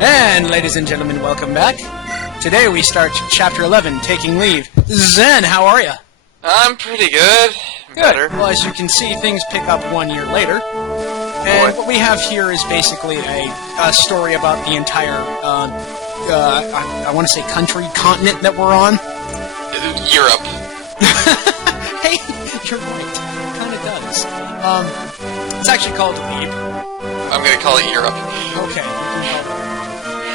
And, ladies and gentlemen, welcome back. Today we start Chapter 11, Taking Leave. Zen, how are you? I'm pretty good. Good. Well, as you can see, things pick up 1 year later. And what we have here is basically a story about the entire, I want to say country, continent that we're on. Europe. Hey, you're right. It kind of does. It's actually called Leave. I'm going to call it Europe. Okay, you can call it.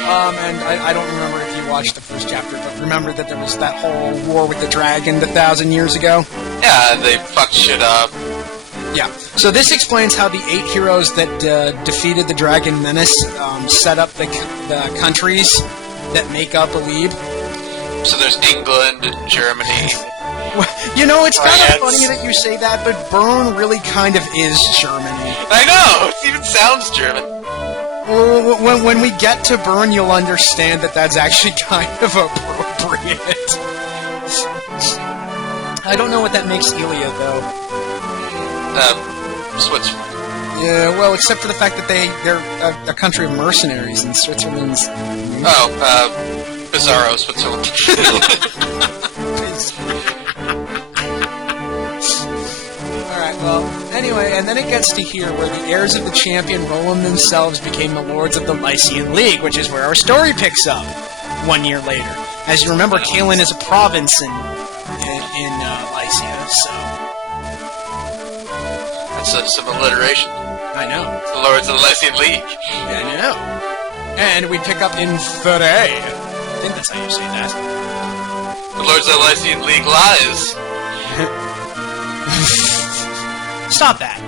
And I don't remember if you watched the first chapter, but remember that there was that whole war with the dragon 1,000 years ago? Yeah, they fucked shit up. Yeah. So this explains how the 8 heroes that defeated the dragon menace set up the countries that make up Eliwood. So there's England, Germany. You know, it's kind of funny that you say that, but Bern really kind of is Germany. I know! It even sounds German. When we get to Bern, you'll understand that that's actually kind of appropriate. I don't know what that makes Iliad, though. Switzerland. Yeah, well, except for the fact that they're a country of mercenaries, and Switzerland's... Bizarro, Switzerland. Alright, well, anyway, and then it gets to here where the heirs of the champion Roland themselves became the lords of the Lycian League, which is where our story picks up 1 year later. As you remember, Kalen is a province in Lycia, so... That's some alliteration. I know. The lords of the Lycian League. I know. And we pick up in FIRE. I think that's how you say that. The lords of the Lycian League lies. Stop that.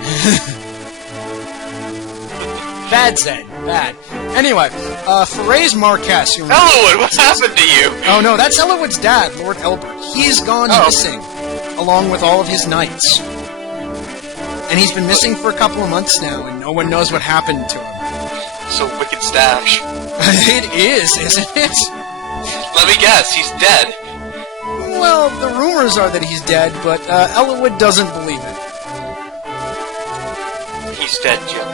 Bad Zen. Bad. Anyway, Fire's Marquess. Eliwood, what happened to you? Oh no, that's Eliwood's dad, Lord Elbert. He's gone missing, along with all of his knights. And he's been missing for a couple of months now, and no one knows what happened to him. So wicked stash. It is, isn't it? Let me guess, he's dead. Well, the rumors are that he's dead, but Eliwood doesn't believe it. He's dead, Jim.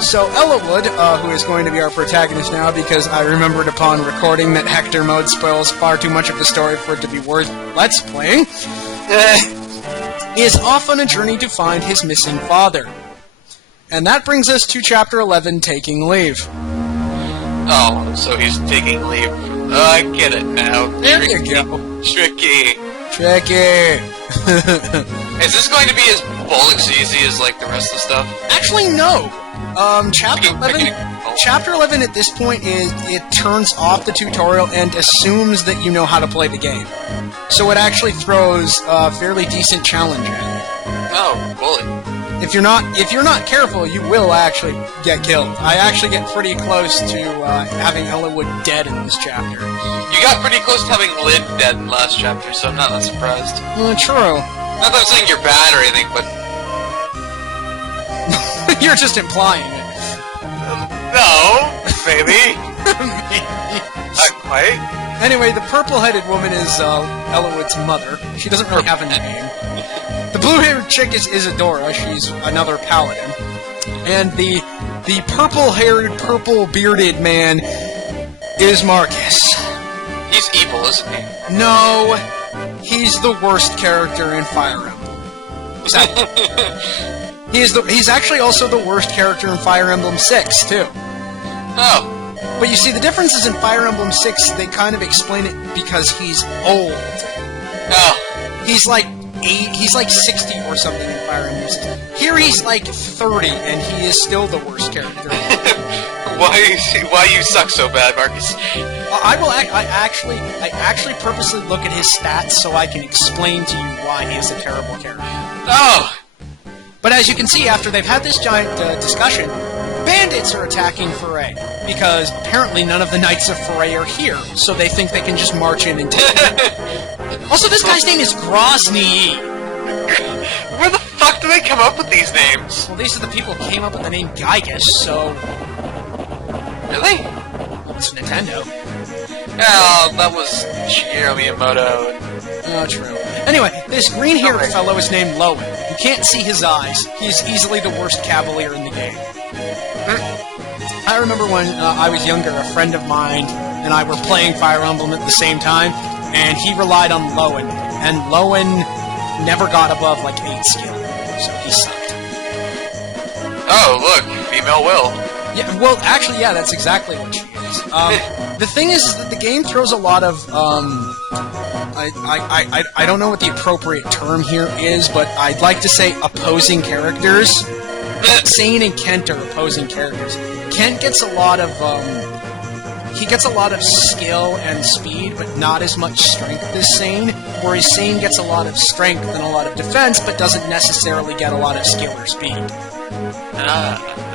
So Eliwood, who is going to be our protagonist now, because I remembered upon recording that Hector mode spoils far too much of the story for it to be worth let's playing, is off on a journey to find his missing father. And that brings us to Chapter 11, Taking Leave. Oh, so he's taking leave. Oh, I get it now. There you go. Tricky. Is this going to be as bollocks easy as, like, the rest of the stuff? Actually, no. Chapter 11 at this point it turns off the tutorial and assumes that you know how to play the game. So it actually throws a fairly decent challenge at you. Oh, bully. If you're not careful, you will actually get killed. I actually get pretty close to having Eliwood dead in this chapter. You got pretty close to having Lyd dead in the last chapter, so I'm not that surprised. True. Not that I'm saying you're bad or anything, but... You're just implying it. No, maybe. Maybe. Not quite. Anyway, the purple-headed woman is Eliwood's mother. She doesn't really have a name. The blue-haired chick is Isadora. She's another paladin. And the purple-haired, purple-bearded man is Marcus. He's evil, isn't he? No, he's the worst character in Fire Emblem. He's actually also the worst character in Fire Emblem 6, too. Oh. But you see, the difference is in Fire Emblem 6, they kind of explain it because he's old. Oh. He's like 60 or something in Fire Emblem 6. Here he's like 30, and he is still the worst character. Why you suck so bad, Marcus? I actually purposely look at his stats so I can explain to you why he is a terrible character. Oh! But as you can see, after they've had this giant discussion, bandits are attacking FIRE, because apparently none of the Knights of FIRE are here, so they think they can just march in and take it. Also, this guy's name is Grozny. Where the fuck do they come up with these names? Well, these are the people who came up with the name Gygus, so... Really? It's Nintendo. Oh, that was Shigeru Miyamoto. Oh, true. Anyway, this green-haired fellow is named Lowen. You can't see his eyes. He's easily the worst cavalier in the game. I remember when I was younger, a friend of mine and I were playing Fire Emblem at the same time, and he relied on Lowen, and Lowen never got above like 8 skill, so he sucked. Oh, look, female Will. Yeah, well, actually, yeah, that's exactly what she is. The thing is that the game throws a lot of, I don't know what the appropriate term here is, but I'd like to say opposing characters. Sane and Kent are opposing characters. Kent gets a lot of, he gets a lot of skill and speed, but not as much strength as Sane, whereas Sane gets a lot of strength and a lot of defense, but doesn't necessarily get a lot of skill or speed.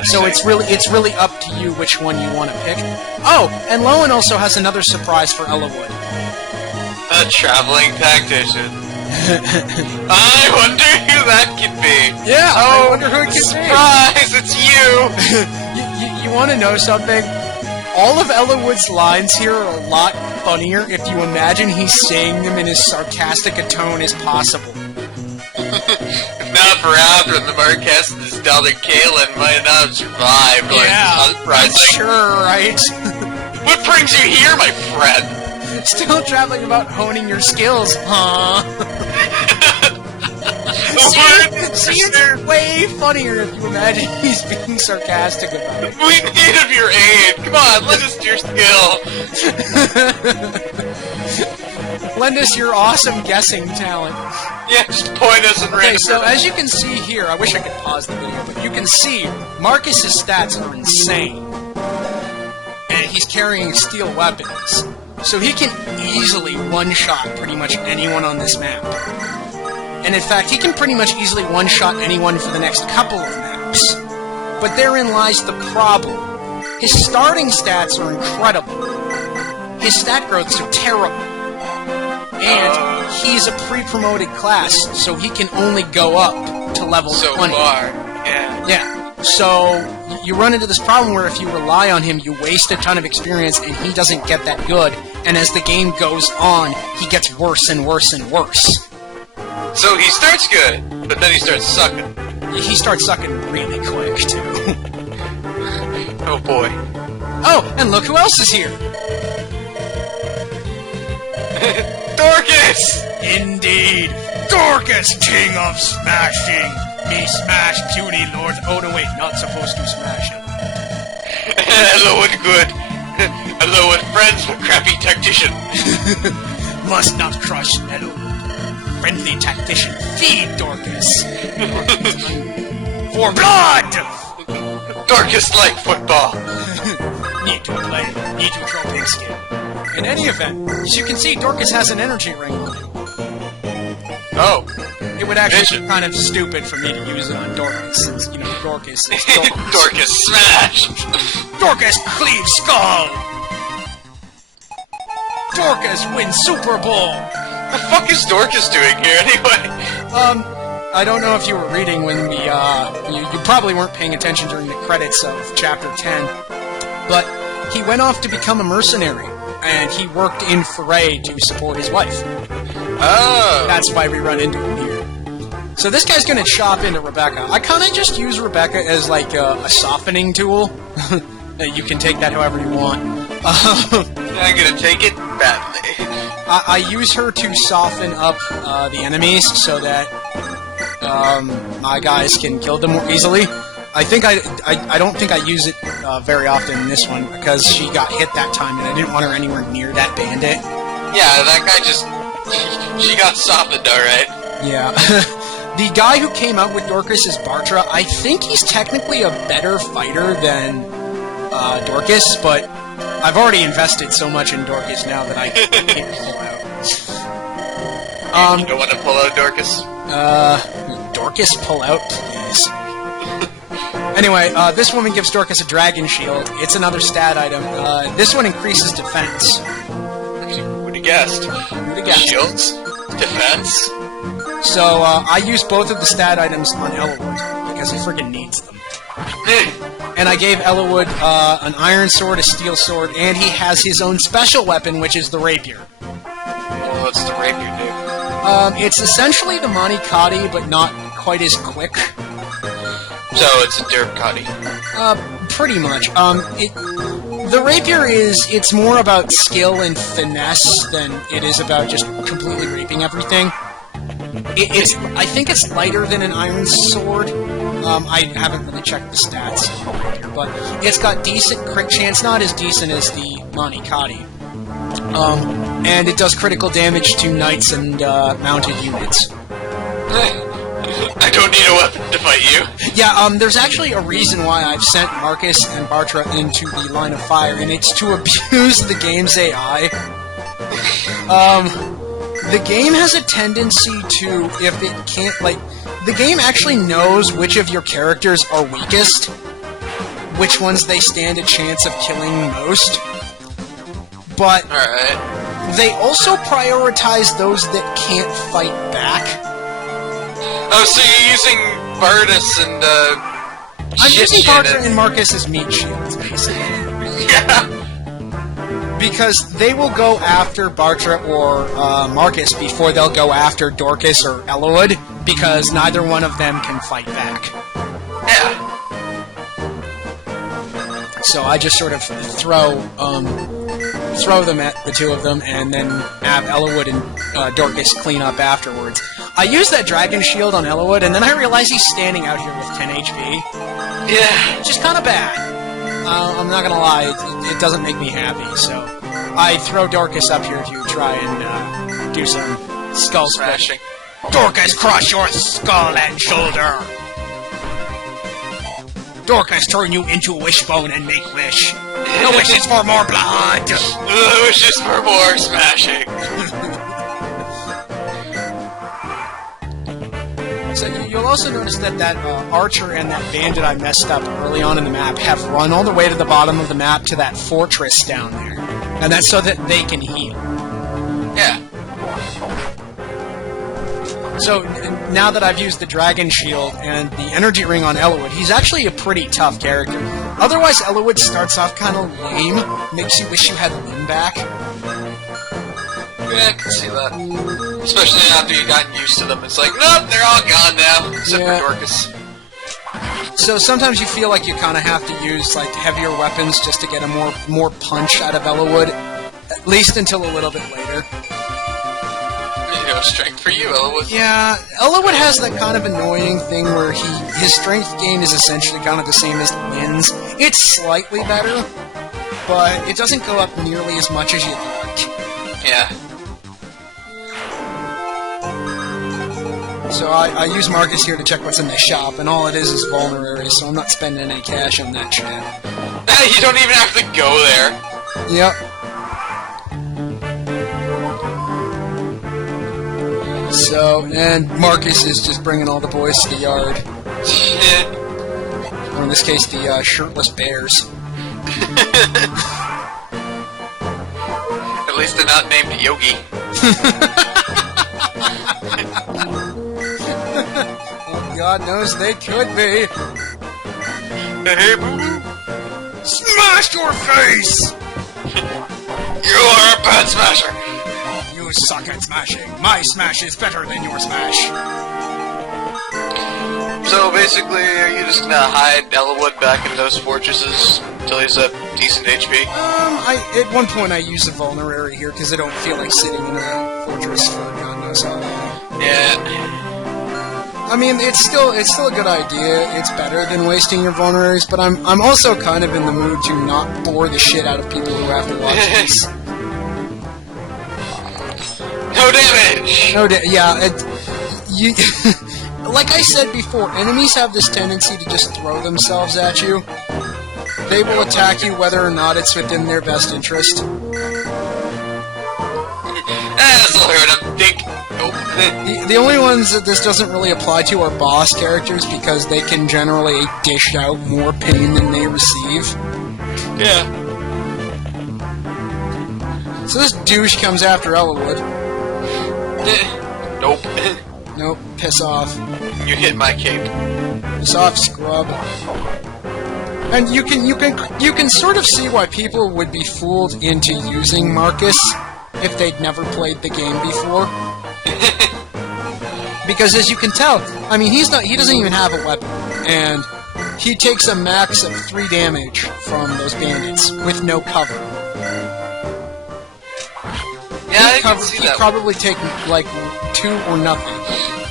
So it's really up to you which one you want to pick. Oh, and Lowen also has another surprise for Eliwood. A traveling tactician. I wonder who that could be. Yeah, I wonder who it could surprise, it's you! You want to know something? All of Eliwood's lines here are a lot funnier if you imagine he's saying them in as sarcastic a tone as possible. If not for Adrian, the Marquess and his daughter Kaylin might not have survived. Yeah, that's sure, right? What brings you here, my friend? Still traveling about honing your skills, huh? See, it's way funnier if you imagine he's being sarcastic about it. We need of your aid. Come on, lend us your skill. Lend us your awesome guessing talent. Yeah, just point us in random. Okay, so as you can see here, I wish I could pause the video, but you can see Marcus's stats are insane. And he's carrying steel weapons. So he can easily one-shot pretty much anyone on this map. And in fact, he can pretty much easily one-shot anyone for the next couple of maps. But therein lies the problem. His starting stats are incredible. His stat growths are terrible. And he's a pre-promoted class, so he can only go up to level 20. So far, yeah. Yeah. So you run into this problem where if you rely on him, you waste a ton of experience, and he doesn't get that good. And as the game goes on, he gets worse and worse and worse. So he starts good, but then he starts sucking. He starts sucking really quick, too. Oh boy. Oh, and look who else is here! Dorcas! Indeed! Dorcas, king of smashing! Me smash puny lord... Oh, no, wait, not supposed to smash him. Eliwood good. Eliwood friends with crappy tactician. Must not crush Eliwood. Friendly tactician, feed Dorcas. For blood! Dorcas like football. Need to play, need to throw pigskin. In any event, as you can see, Dorcas has an energy ring on him. Oh. It would actually be kind of stupid for me to use it on Dorcas, since, you know, Dorcas is Dorcas. Dorcas smash! Dorcas cleave skull! Dorcas wins Super Bowl! What the fuck is Dorcas doing here, anyway? I don't know if you were reading when the, you probably weren't paying attention during the credits of Chapter 10, but he went off to become a mercenary, and he worked in FIRE to support his wife. Oh! That's why we run into him here. So this guy's gonna chop into Rebecca. I kinda just use Rebecca as, like, a softening tool. You can take that however you want. I'm gonna take it badly. I use her to soften up the enemies so that my guys can kill them more easily. I don't think I use it very often in this one because she got hit that time and I didn't want her anywhere near that bandit. Yeah, that guy just... She got softened, alright. Yeah. The guy who came out with Dorcas is Bartra. I think he's technically a better fighter than Dorcas, but I've already invested so much in Dorcas now that I can't pull out. You don't want to pull out Dorcas? Dorcas, pull out, please. Anyway, this woman gives Dorcas a dragon shield. It's another stat item. This one increases defense. Who'd have guessed? Who'd have guessed? Shields? Defense? So, I use both of the stat items on Eliwood, because he freaking needs them. And I gave Eliwood an iron sword, a steel sword, and he has his own special weapon, which is the rapier. Well, what's the rapier do? It's essentially the Manikati, but not quite as quick. So it's a derp cutty. pretty much. The rapier it's more about skill and finesse than it is about just completely raping everything. I think it's lighter than an iron sword. I haven't really checked the stats, but it's got decent crit chance, not as decent as the Manikati. And it does critical damage to knights and mounted units. I don't need a weapon to fight you. Yeah, there's actually a reason why I've sent Marcus and Bartra into the line of fire, and it's to abuse the game's AI. The game has a tendency to, if it can't, the game actually knows which of your characters are weakest, which ones they stand a chance of killing most, but they also prioritize those that can't fight back. Oh, so you're using Bartus and, I'm using Bartra and Marcus as meat shields, basically. Yeah. Because they will go after Bartra or Marcus before they'll go after Dorcas or Eliwood, because neither one of them can fight back. Yeah. So I just sort of throw them at the two of them, and then have Eliwood and Dorcas clean up afterwards. I use that dragon shield on Eliwood, and then I realize he's standing out here with 10 HP. Yeah. Which is kind of bad. I'm not gonna lie, it doesn't make me happy, so I throw Dorcas up here to try and do some skull smashing. Dorcas, crush your skull and shoulder! Dorcas, turn you into a wishbone and make wish. The wish is for more blood! The wish is for more smashing. So you'll also notice that archer and that bandit I messed up early on in the map have run all the way to the bottom of the map to that fortress down there. And that's so that they can heal. Yeah. So now that I've used the dragon shield and the energy ring on Eliwood, he's actually a pretty tough character. Otherwise, Eliwood starts off kind of lame, makes you wish you had Lim back. Yeah, I can see that. Especially after you've gotten used to them. It's like, nope, they're all gone now, except for Dorcas. So sometimes you feel like you kind of have to use heavier weapons just to get a more punch out of Eliwood, at least until a little bit later. You know, strength for you, Eliwood. Yeah, Eliwood has that kind of annoying thing where his strength gain is essentially kind of the same as Lynn's. It's slightly better, but it doesn't go up nearly as much as you'd like. Yeah. So I use Marcus here to check what's in the shop, and all it is vulnerary, so I'm not spending any cash on that shit. You don't even have to go there. Yep. So, and Marcus is just bringing all the boys to the yard. Or in this case, the shirtless bears. At least they're not named Yogi. God knows they could be. Hey, boo-boo. Smash your face! You are a bad smasher. You suck at smashing. My smash is better than your smash. So basically, are you just gonna hide Eliwood back in those fortresses until he's at decent HP? At one point I use a vulnerary here because I don't feel like sitting in a fortress for God knows how long. Yeah. I mean, it's still a good idea. It's better than wasting your vulneraries, but I'm also kind of in the mood to not bore the shit out of people who have to watch this. No damage! Like I said before, enemies have this tendency to just throw themselves at you. They will attack you whether or not it's within their best interest. That's all right, I'm think. Nope. The only ones that this doesn't really apply to are boss characters because they can generally dish out more pain than they receive. Yeah. So this douche comes after Eliwood. Nope. Nope, piss off. You hit my cape. Piss off, scrub. And you can sort of see why people would be fooled into using Marcus if they'd never played the game before. Because as you can tell, I mean, he doesn't even have a weapon, and he takes a max of 3 damage from those bandits with no cover. Yeah, I can see he'd that. probably take like 2 or nothing,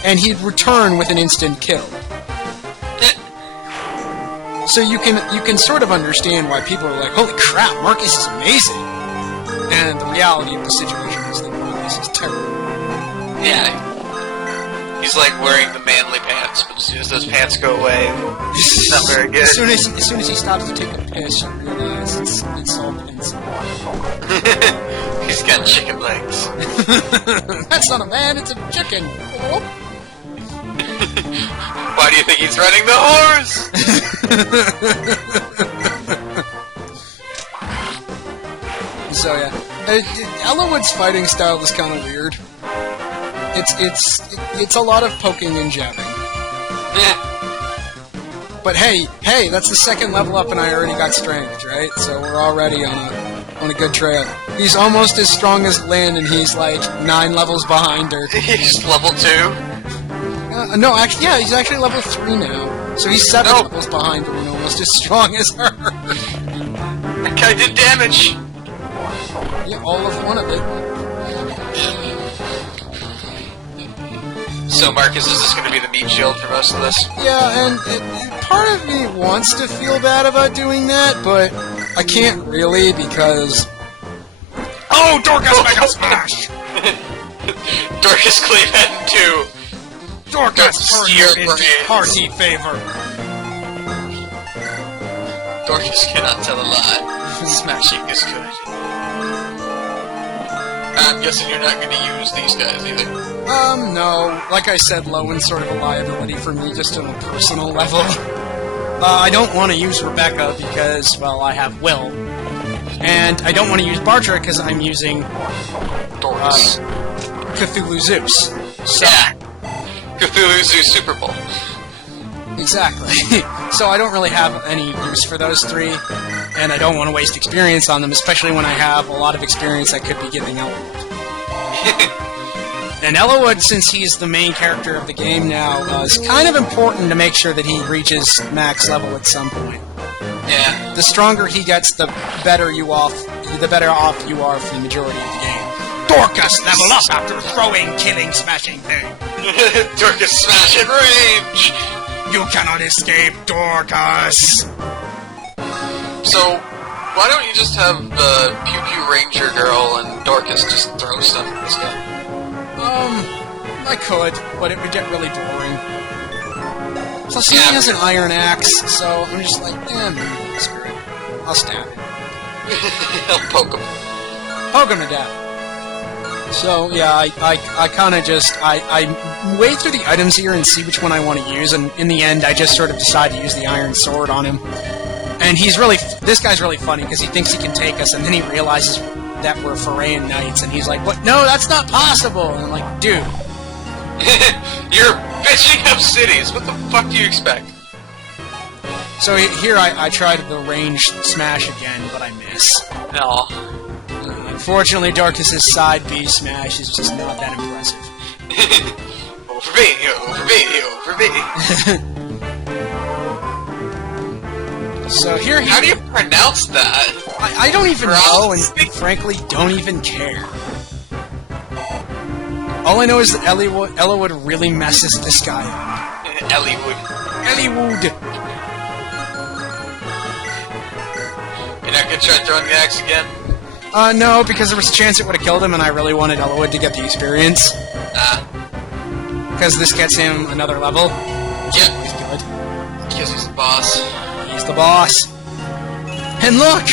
and he'd return with an instant kill. So you can sort of understand why people are like, holy crap, Marcus is amazing! And the reality of the situation is that Marcus is terrible. Yeah. He's like wearing the manly pants, but as soon as those pants go away, it's not very good. As soon as he stops to take a piss, you realize it's all pencil. He's got chicken legs. That's not a man, it's a chicken! Oh. Why do you think he's running the horse? So yeah, Eliwood's fighting style is kind of weird. It's a lot of poking and jabbing. But hey, that's the second level up, and I already got strength, right? So we're already on a good trail. He's almost as strong as Lynn, and he's like 9 levels behind her. He's level 2. No, actually, yeah, he's actually level 3 now. So he's 7 levels behind her and almost as strong as her. That guy did damage. Yeah, all of one of it. So Marcus is just going to be the meat shield for most of this? Yeah, and part of me wants to feel bad about doing that, but I can't really because... Oh, Dorcas Mega Smash! Dorcas Clevehead 2. Dorcas Steer in hearty favor. Dorcas cannot tell a lie. Smashing is good. I'm guessing you're not going to use these guys either. No. Like I said, Lowen's sort of a liability for me just on a personal level. I don't want to use Rebecca because, well, I have Will. And I don't want to use Bartra because I'm using Dorcas. Cthulhu Zeus. So, yeah. Cthulhu Zeus Super Bowl. Exactly. So I don't really have any use for those 3, and I don't want to waste experience on them, especially when I have a lot of experience I could be giving Eliwood. And Eliwood, since he's the main character of the game now, is kind of important to make sure that he reaches max level at some point. Yeah. The stronger he gets, the better off you are for the majority of the game. Dorcas, level up after throwing, killing, smashing thing. Dorcas smash at range! You cannot escape, Dorcas! So, why don't you just have the Pew Pew Ranger girl and Dorcas just throw stuff at this guy? I could, but it would get really boring. Plus, he has an iron axe, so I'm just like, man, screw it. I'll stab him. I'll poke him. Poke him to death. So, yeah, I kind of just, I wade through the items here and see which one I want to use, and in the end, I just sort of decide to use the iron sword on him. And this guy's really funny, because he thinks he can take us, and then he realizes that we're Forayan Knights, and he's like, what? No, that's not possible! And I'm like, dude. You're bitching up cities, what the fuck do you expect? So here I tried the ranged smash again, but I miss. No. Unfortunately, Dorcas' side B smash is just not that impressive. Over B, over B, over B. So here he... How do you pronounce that? I don't even know, and frankly, don't even care. All I know is that Eliwood really messes this guy up. Eliwood. Eliwood! You're not gonna try throwing the axe again? No, because there was a chance it would have killed him, and I really wanted Eliwood to get the experience. Because this gets him another level. Yep. He's good. Because he's the boss. He's the boss. And look!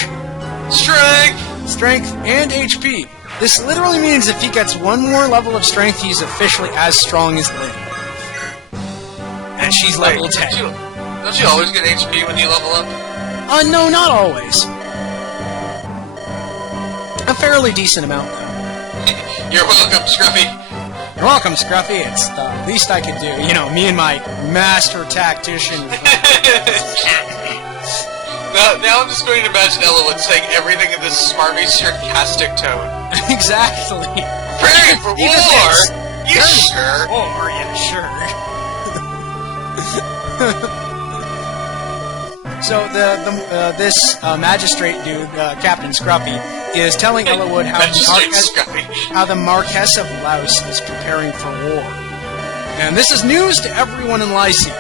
Strength! Strength and HP. This literally means if he gets one more level of strength, he's officially as strong as Lynn. And she's level 10. Don't you always get HP when you level up? No, not always. A fairly decent amount, though. You're welcome, Scruffy. You're welcome, Scruffy. It's the least I could do. You know, me and my master tactician. Now I'm just going to imagine Eliwood saying everything in this smarmy, sarcastic tone. Exactly. Praying for war? You sure? War, yeah, sure. So this magistrate dude, Captain Scruffy, is telling Eliwood how the Marquess of Laus is preparing for war. And this is news to everyone in Lycia.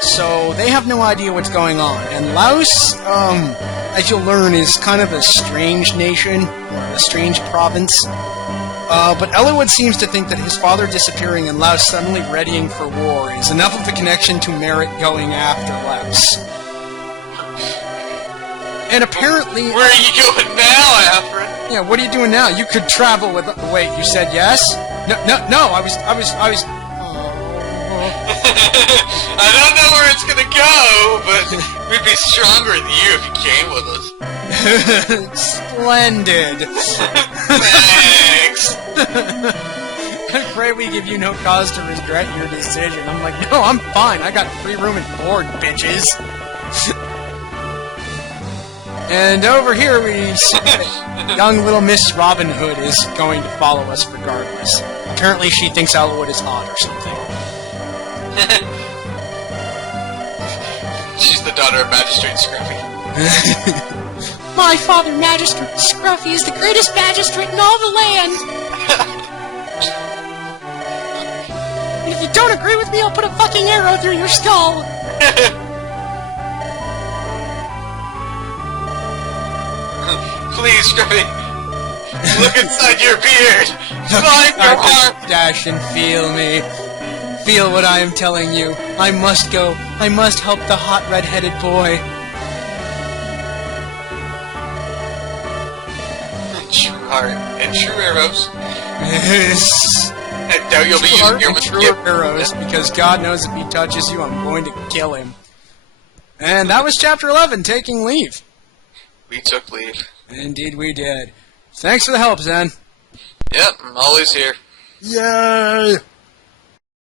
So they have no idea what's going on. And Laus, as you'll learn, is kind of a strange nation, or a strange province. But Eliwood seems to think that his father disappearing and Laus suddenly readying for war is enough of a connection to merit going after Laus. And apparently... Where are you going now, Alfred? Yeah, what are you doing now? You could travel with... Wait, you said yes? No, I was... I don't know where it's gonna go, but we'd be stronger than you if you came with us. Splendid. Thanks. I pray we give you no cause to regret your decision. I'm like, no, I'm fine. I got free room and board, bitches. And over here we see that young little Miss Robin Hood is going to follow us regardless. Apparently she thinks Eliwood is hot or something. She's the daughter of Magistrate Scruffy. My father, Magistrate Scruffy, is the greatest magistrate in all the land. And if you don't agree with me, I'll put a fucking arrow through your skull. Please, Scruffy, look inside your beard. Find your heart. Dash and feel me. Feel what I am telling you. I must go. I must help the hot red-headed boy. True heart and true arrows. Yes. I doubt you'll be using your true arrows, because God knows if he touches you, I'm going to kill him. And that was Chapter 11, Taking Leave. We took leave. Indeed we did. Thanks for the help, Zen. Yep, I'm always here. Yay!